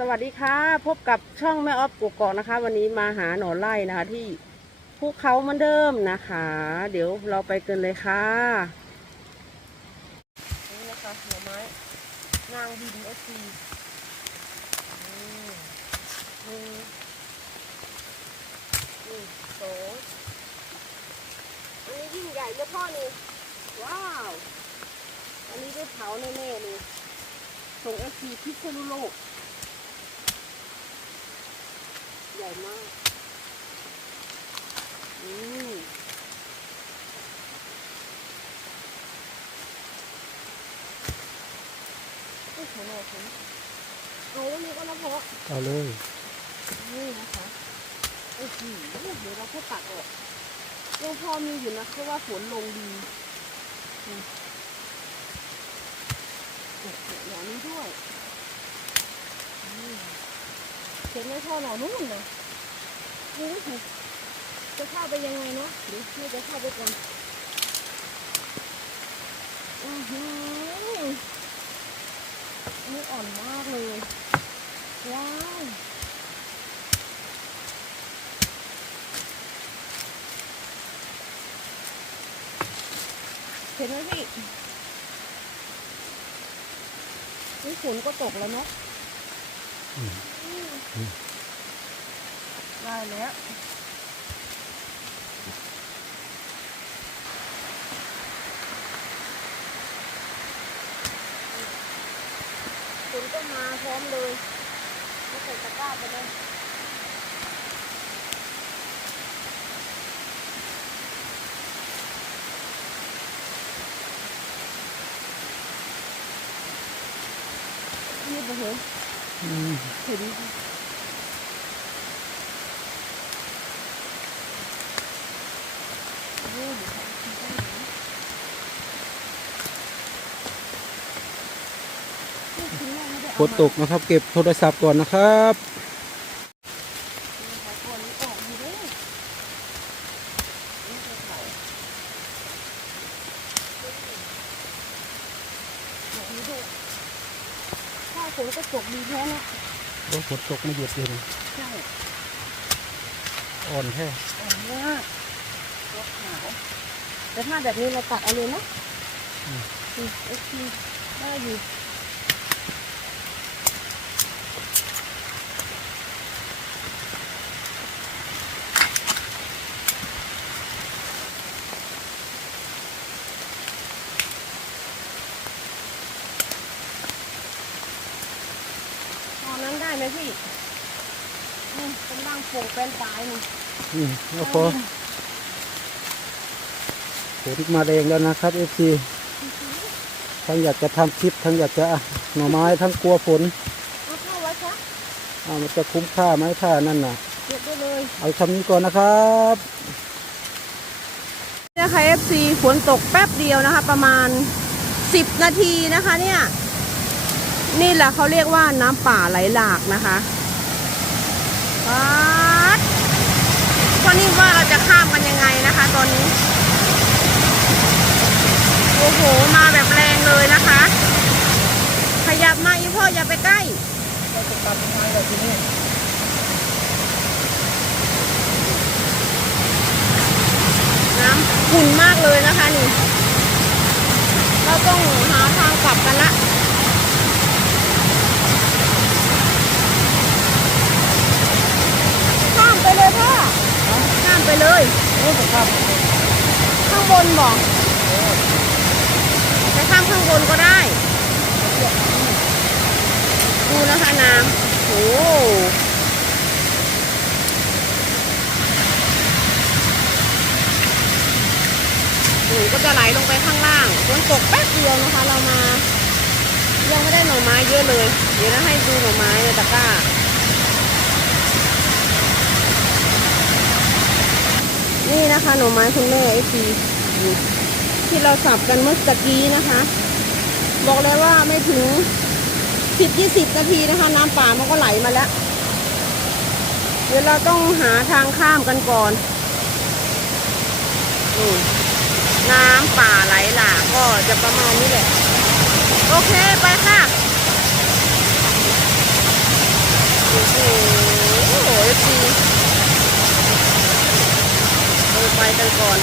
สวัสดีค่ะ พบกับช่องแม่ออฟกุกกอกนะคะ วันนี้มาหาหนอนไล่นะคะ ที่ภูเขาเหมือนเดิมนะคะ เดี๋ยวเราไปกันเลยค่ะ นี่นะคะหน่อไม้นางดินเอซีหนึ่งหนึ่งสองอันนี้ยิ่งใหญ่เลยพ่อนี่ว้าว อันนี้ได้เผาแน่ๆเลยส่งเอซีพิษณุโลก ให ญ่มากอืมโอ้โหหน่อถึงเอาแล้วนี่ก็แล้วพอเอาเลยนี่นะคะโอ้โหเดี๋ยวเราแค่ตัดออกยังพอมีอยู่นะเพราะว่าฝนลงดีอืมโอ้โหอย่างนี้ด้วยอืม ห็นไหมพ่อหนอนู่นเลยนี่ก็คือจะเข้าไปยังไงเนาะเดี๋ยวพี่จะเข้าไปก่อนอือหือนี่อ่อนมากเลยว้าวเห็นไหมพี่นี่ฝนก็ตกแล้วเนาะ ได้แล้วฝนก็มาพร้อมเลยก็ใส่ตะกร้าไปเลยนี่ไปเหรออืมเห็นโอ้ยนี่คุณแม่ไม่ได้ ฝเอานตกนะครับ เก็บโทรศัพท์ก่อนนะครับนะคะตัวนี้ออกอยู่ด้วยนี่คือเขาแบบนี้ด้วยถ้าฝนก็ตกดีแท้นะโอ้ฝนตกไม่หยุดเลยนะใช่อ่อนแท้อ่อนมากตัวขาวแต่ถ้าแบบนี้เราตัดเอาเลยเนาะอืมโอเคได้อยู่ ได้ไหมพี่อืมกำลังโป่งเป็นปลายนี่อืมแล้วพอฝนมาแรงแล้วนะครับเอฟซีทั้งอยากจะทำคลิปทั้งอยากจะหน่อไม้ทั้งกลัวฝนเอาเข้าไว้ซะอ้าวมันจะคุ้มค่าไหมถ้านั่นน่ะเก็บได้เลยเอาคำนี้ก่อนนะครับนี่นะคะ FC ฝนตกแป๊บเดียวนะคะ ประมาณ 10 นาทีนะคะเนี่ย นี่แหละเขาเรียกว่าน้ำป่าไหลหลากนะคะป๊าดก็นี่ว่าเราจะข้ามกันยังไงนะคะ ตอนนี้ โอ้โห มาแบบแรงเลยนะคะ ขยับมาอีพ่ออย่าไปใกล้น้ำขุ่นมากเลยนะคะนี่ เราต้องหาทางกลับกันละ ข้ามไป เลยพ่อข้ามไปเลยข้างบนบอกไปข้ามข้างบนก็ได้ ดูนะคะน้ำโอ้โหหนูก็จะไหลลงไปข้างล่างฝนตกแป๊บเดียวนะคะ เรามา ยังไม่ได้หน่อไม้เยอะเลย เดี๋ยวนะให้ดูหน่อไม้ในตะกร้า นี่นะคะหน่อไม้คุณแม่ไอซีที่เราสับกันเมื่อตะกี้นะคะ บอกเลยว่าไม่ถึงสิบยี่สิบนาทีนะคะ น้ำป่ามันก็ไหลมาแล้ว เดี๋ยวเราต้องหาทางข้ามกันก่อนน้ำป่าไหลหลากก็จะประมาณนี้แหละ โอเคไปค่ะ ไป FC ลง ไปกันก่อน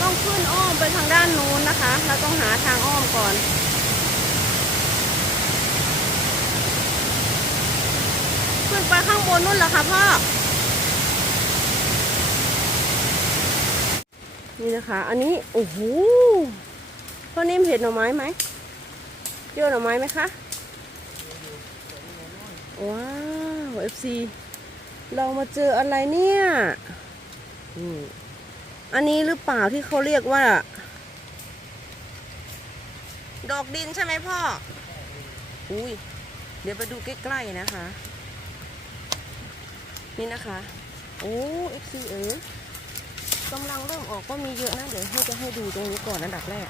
ต้องขึ้นอ้อมไปทางด้านนู้นนะคะ เราต้องหาทางอ้อมก่อนขึ้นไปข้างบนนู่นแหละค่ะพ่อ นี่นะคะ อันนี้โอ้โหพ่อนิ่มเห็นหน่อไม้ไหมเจอหน่อไม้ไหมคะ ว้าว FC เรามาเจออะไรเนี่ยอันนี้หรือเปล่าที่เขาเรียกว่า ดอกดินใช่ไหมพ่อ อุ้ย เดี๋ยวไปดูใกล้ๆนะคะ นี่นะคะ โอ้ FC เอ๋กำลังเริ่มออกก็มีเยอะนะเดี๋ยวให้จะให้ดูตรงนี้ก่อนอันดับแรก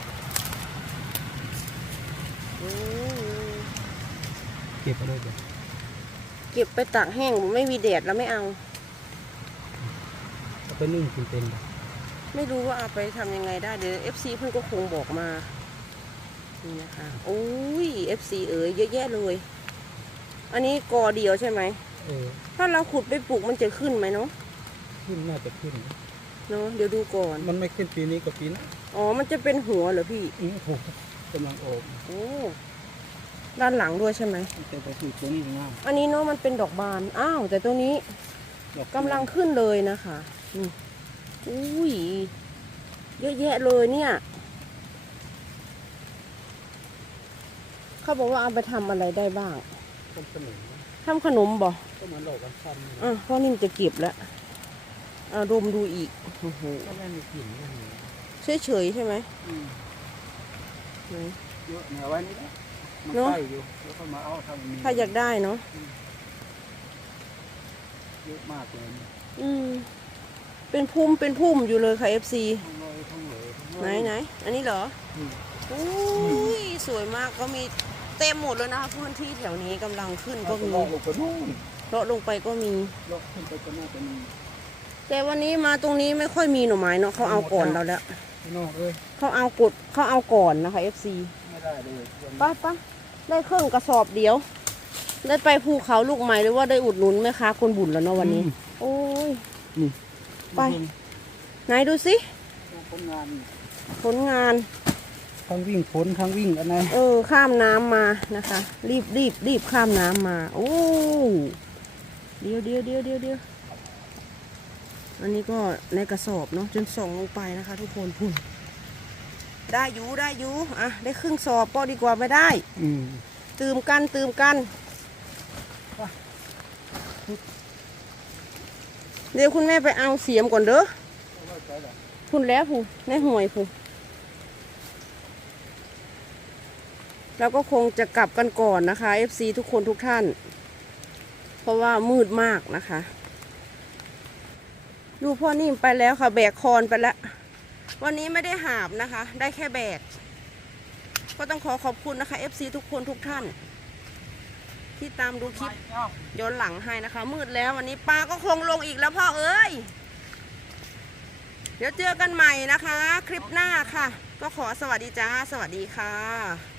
เก็บไปเลยเดี๋ยว เก็บไปตากแห้งไม่มีแดดแล้วไม่เอา เอาไปนึ่งกินเป็นเลยไม่รู้ว่าเอาไปทำยังไงได้ เดี๋ยว FC เพื่อนก็คงบอกมา นี่นะคะโอ้ย FC เอ๋ยเยอะแยะเลย อันนี้กอเดียวใช่ไหม เออถ้าเราขุดไปปลูกมันจะขึ้นไหมเนาะขึ้นน่าจะขึ้น เนาะเดี๋ยวดูก่อน มันไม่ขึ้นปีนี้ก็ปีหน้าอ๋อ มันจะเป็นหัวเหรอพี่ อือโหกำลังออกโอ้ ด้านหลังด้วยใช่ไหมแต่ไปปลูกตัวนี้งามอันนี้เนาะมันเป็นดอกบาน อ้าว แต่ตัวนี้ดอกกำลังขึ้นเลยนะคะนี่อุ้ย เยอะแยะเลยเนี่ย เขาบอกว่าเอาไปทำอะไรได้บ้างต้นขนุนทำขนมบ่ก็เหมือนดอกกันชันนี่อะพ่อนิ่มจะเก็บแล้วอะดมดูอีกโอ้โหก็ไม่มีกลิ่นไม่มีเฉยๆใช่ไหมอืมไหนเยอะเหนือไว้นี่แหละ มันเนอะ ใกล้อยู่แล้วก็มาเอาทำมีถ้าอยากได้เนาะเยอะมากเลยนี่อืม เป็นพุ่มเป็นพุ่มอยู่เลยค่ะ FC ทั้งลอยทั้งเหลยทั้งไหนไหนอันนี้เหรออืม อุ้ยสวยมากก็มีเต็มหมดเลยนะคะพื้นที่แถวนี้กำลังขึ้นก็มีลอกลงไปนู่นเลาะลงไปก็มีลอกขึ้นไปก็น่าจะมีแต่วันนี้มาตรงนี้ไม่ค่อยมีหน่อไม้เนาะเขาเอาก่อนเราแล้วพี่น้องเอ้ยเขาเอากดเขาเอาก่อนนะคะ FC ไม่ได้เลยส่วนไป้าป้า ได้เครื่องกระสอบเดียว ได้ไปภูเขาลูกใหม่หรือว่าได้อุดหนุนแม่ค้าคนบุญแล้วเนาะวันนี้ โอ้ยนี่ไปไหนดูสิผลงานผลงานทั้งวิ่งผลทั้งวิ่งอันไหนเออข้ามน้ำมานะคะ รีบรีบรีบข้ามน้ำมา โอ้เดียวเดียวเดียวเดียวเดียวอันนี้ก็ในกระสอบเนาะจนส่องลงไปนะคะ ทุกคนพุ่น ได้อยู่ได้อยู่อะได้ครึ่งสอบก็ดีกว่าไม่ได้ อืมตื่มกันตื่มกันเดี๋ยวคุณแม่ไปเอาเสียมก่อนเด้อพุ่นแล้วผู้ในห่วยผู้เราก็คงจะกลับกันก่อนนะคะ FC ทุกคนทุกท่าน เพราะว่ามืดมากนะคะ ดูพ่อนิ่มไปแล้วค่ะ แบกคอนไปแล้ว วันนี้ไม่ได้หาบนะคะ ได้แค่แบก ก็ต้องขอขอบคุณนะคะ FC ทุกคนทุกท่าน ที่ตามดูคลิปย้อนหลังให้นะคะ มืดแล้ววันนี้ปลาก็คงลงอีกแล้วพ่อเอ้ย เดี๋ยวเจอกันใหม่นะคะ คลิปหน้าค่ะ ก็ขอสวัสดีจ้า สวัสดีค่ะ